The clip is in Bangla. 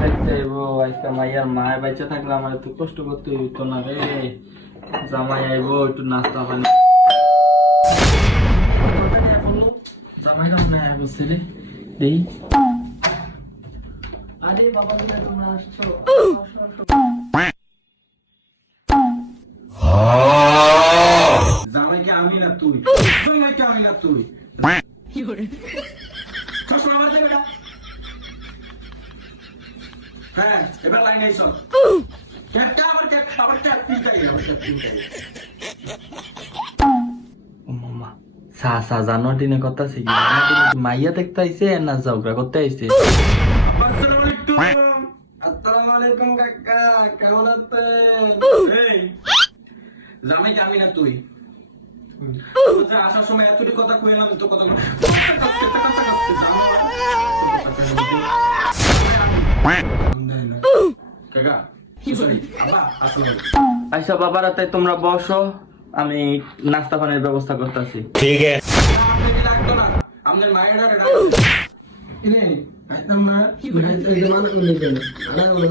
দেখতে আইবো আজকে মাইয়ার মায়ের বাচ্চা থাকলে আমার একটু কষ্ট করতে হইতো না রে। জামাই আইবো একটু নাস্তা পানি জামাই তো না আইবো ছেলে দেই। আরে বাবা তোমরা আসছো জামাইকে আমি না তুই, জামাইকে আমি না তুই। কি করে চশমা আমার দেবে না। হ্যাঁ এবার লাইন আইসো। ক্যাটটা আবার ক্যাট পিটাই আবার ক্যাট পিটাই। ও মামা সা সা জানোয়াটিনে কথা আছে কি মাইয়া দেখতে আইছে না ঝগড়া করতে আইছে? আসসালামু আলাইকুম। আসসালামু আলাইকুম কাকা, কেমন আছেন? এই জামাইকে আমি না তুই। আসার সময় এতটি কথা কইলাম তো কথা কাকা আব্বা আসসালামু আচ্ছা বাবারা তাই তোমরা বসো, আমি নাস্তা পানির ব্যবস্থা করতেছি। ठीक है লাগতো না আমাদের মায়েরা রে আইতাম না কি করে জমানা করে দেন আরে ওরা